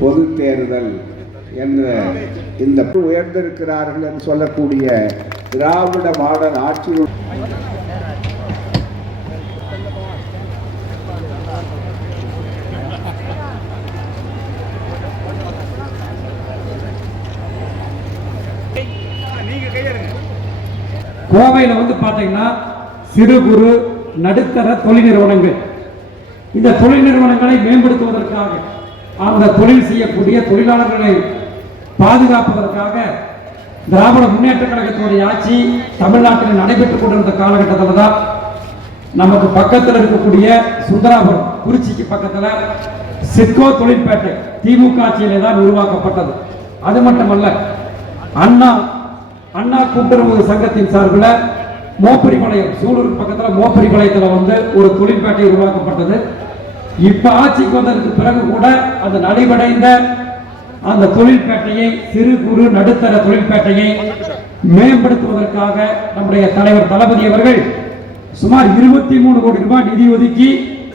பொது தேர்தல் என்ற இந்த உயர்ந்திருக்கிறார்கள் என்று சொல்லக்கூடிய திராவிட மாடல் ஆட்சி கோவையில் வந்து பார்த்தீங்கன்னா சிறு குறு நடுத்தர தொழில் நிறுவனங்கள். இந்த தொழில் நிறுவனங்களை மேம்படுத்துவதற்காக அந்த தொழில் செய்யக்கூடிய தொழிலாளர்களை பாதுகாப்பதற்காக திராவிட முன்னேற்ற கழகத்தினுடைய ஆட்சி தமிழ்நாட்டில் நடைபெற்றுக் கொண்டிருந்த காலகட்டத்தில் தான் நமக்கு பக்கத்தில் இருக்கக்கூடிய சுந்தராபுரம் குறிச்சிக்கு பக்கத்தில் சிட்கோ தொழிற்பேட்டை திமுக ஆட்சியிலே தான் உருவாக்கப்பட்டது. அது மட்டுமல்ல அண்ணா அண்ணா கூட்டுறவு சங்கத்தின் சார்பில் மோப்பரிபாளையம் சூலூர் பக்கத்தில் மோப்பரிபாளையத்தில் வந்து ஒரு தொழிற்பேட்டை உருவாக்கப்பட்டது. இப்ப ஆட்சிக்கு வந்ததற்கு பிறகு கூட அந்த நலிவடைந்த அந்த தொழிற்பேட்டையை சிறு குறு நடுத்தர தொழிற்பேட்டையை மேம்படுத்துவதற்காக நம்முடைய தலைவர் தளபதி அவர்கள் சுமார் இருபத்தி மூணு கோடி ரூபாய் நிதி ஒதுக்கி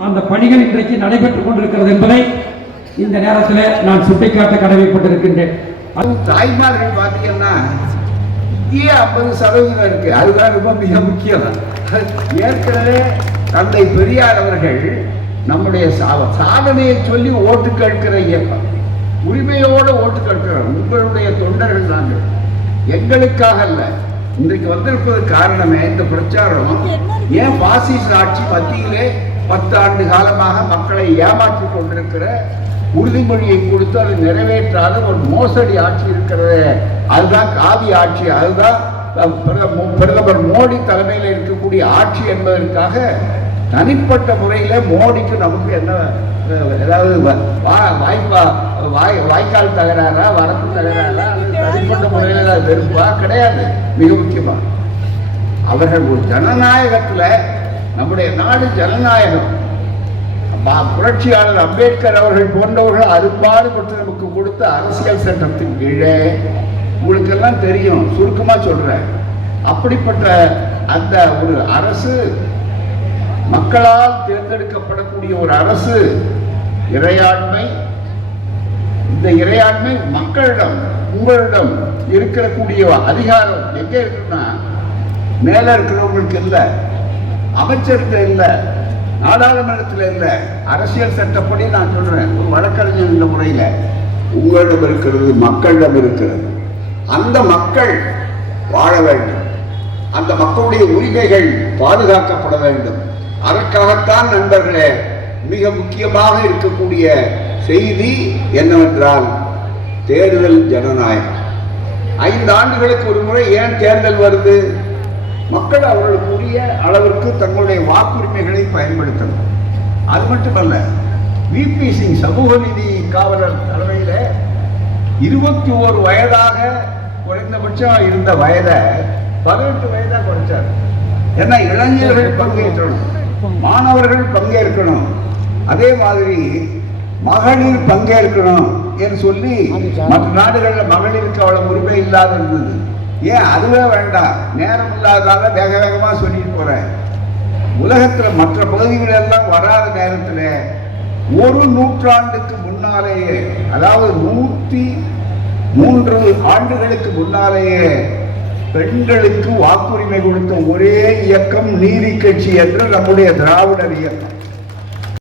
அந்த பணிகள் இன்றைக்கு நடைபெற்றுக் கொண்டிருக்கிறது என்பதை இந்த நேரத்தில் நான் சுட்டிக்காட்ட கடமைப்பட்டிருக்கின்றேன். தாய்மார்கள் பார்த்தீங்கன்னா இங்கேயே ஐம்பது சதவீதம் இருக்கு. அதுதான் ரொம்ப மிக முக்கியம். ஏற்கனவே தந்தை பெரியார் அவர்கள் நம்முடைய சாதனையை சொல்லி ஓட்டு கேட்கிற இயக்கம். உரிமையோடு ஓட்டு கேட்கிறோம் உங்களுடைய தொண்டர்கள் நாங்கள் எங்களுக்காக அல்ல. இன்றைக்கு வந்திருப்பது காரணமே இந்த பிரச்சாரம். ஏன் பாசிச ஆட்சி மத்தியிலே பத்து ஆண்டு காலமாக மக்களை ஏமாற்றி கொண்டிருக்கிற உறுதிமொழியை கொடுத்து அதை நிறைவேற்றாத ஒரு மோசடி ஆட்சி இருக்கிறது. அதுதான் காவி ஆட்சி. அதுதான் பிரதமர் மோடி தலைமையில் இருக்கக்கூடிய ஆட்சி என்பதற்காக தனிப்பட்ட முறையில் மோடிக்கு நமக்கு என்ன ஏதாவது வாய்ப்பா வாய் வாய்க்கால் தகராறா வரப்பு தகராறா தனிப்பட்ட முறையில் ஏதாவது வெறுப்பா? கிடையாது. மிக முக்கியமா. அவர்கள் ஒரு ஜனநாயகத்துல நம்முடைய நாடு ஜனநாயகம். புரட்சியாளர் அம்பேத்கர் அவர்கள் போன்றவர்கள் அரும்பாடுபட்டு நமக்கு கொடுத்த அரசியல் சட்டத்தின் கீழே. உங்களுக்கெல்லாம் தெரியும் சுருக்கமா சொல்றேன். அப்படிப்பட்ட அந்த ஒரு அரசு மக்களால் தேர்ந்தெடுக்கப்படக்கூடிய ஒரு அரசு இறையாண்மை. இந்த இறையாண்மை மக்களிடம் உங்களிடம் இருக்கக்கூடிய அதிகாரம் எங்க இருக்குன்னா மேல இருக்கிறவங்களுக்கு இல்லை அமைச்சருக்கு இல்லை நாடாளுமன்றத்தில் இல்லை அரசியல் சட்டப்படி நான் சொல்றேன் ஒரு வழக்கறிஞர் இந்த முறையில் உங்களிடம் இருக்கிறது மக்களிடம் இருக்கிறது. அந்த மக்கள் வாழ வேண்டும். அந்த மக்களுடைய உரிமைகள் பாதுகாக்கப்பட வேண்டும். அதற்காகத்தான் நண்பர்களே மிக முக்கியமாக இருக்கக்கூடிய செய்தி என்னவென்றால் தேர்தல் ஜனநாயகம். ஐந்து ஆண்டுகளுக்கு ஒரு முறை ஏன் தேர்தல் வருது? மக்கள் அவர்களுக்குரிய அளவிற்கு தங்களுடைய வாக்குரிமைகளை பயன்படுத்தணும். அது மட்டுமல்ல விபி சிங் சமூக நீதி காவலர் தலைமையில் இருபத்தி ஓரு வயதாக குறைந்தபட்சம் இருந்த வயதை பதினெட்டு வயதாக குறைச்சார். ஏன்னா இளைஞர்கள் பங்கேற்றணும். மாணவர்கள் பங்கேற்கணும். அதே மாதிரி மகளிர் பங்கேற்கணும் என்று சொல்லி மற்ற நாடுகளில் மகளிருக்கு அவ்வளவு உரிமை இல்லாத இருந்தது. ஏன்? அதுவே வேண்டாம். நேரம் இல்லாததால வேக வேகமா சொல்லிட்டு போறேன். உலகத்துல மற்ற பகுதிகள் எல்லாம் வராத நேரத்துல ஒரு நூற்றாண்டுக்கு முன்னாலேயே அதாவது நூத்தி மூன்று ஆண்டுகளுக்கு முன்னாலேயே பெண்களுக்கு வாக்குரிமை கொடுத்த ஒரே இயக்கம் நீதி கட்சி என்று நம்முடைய திராவிடர் இயக்கம்.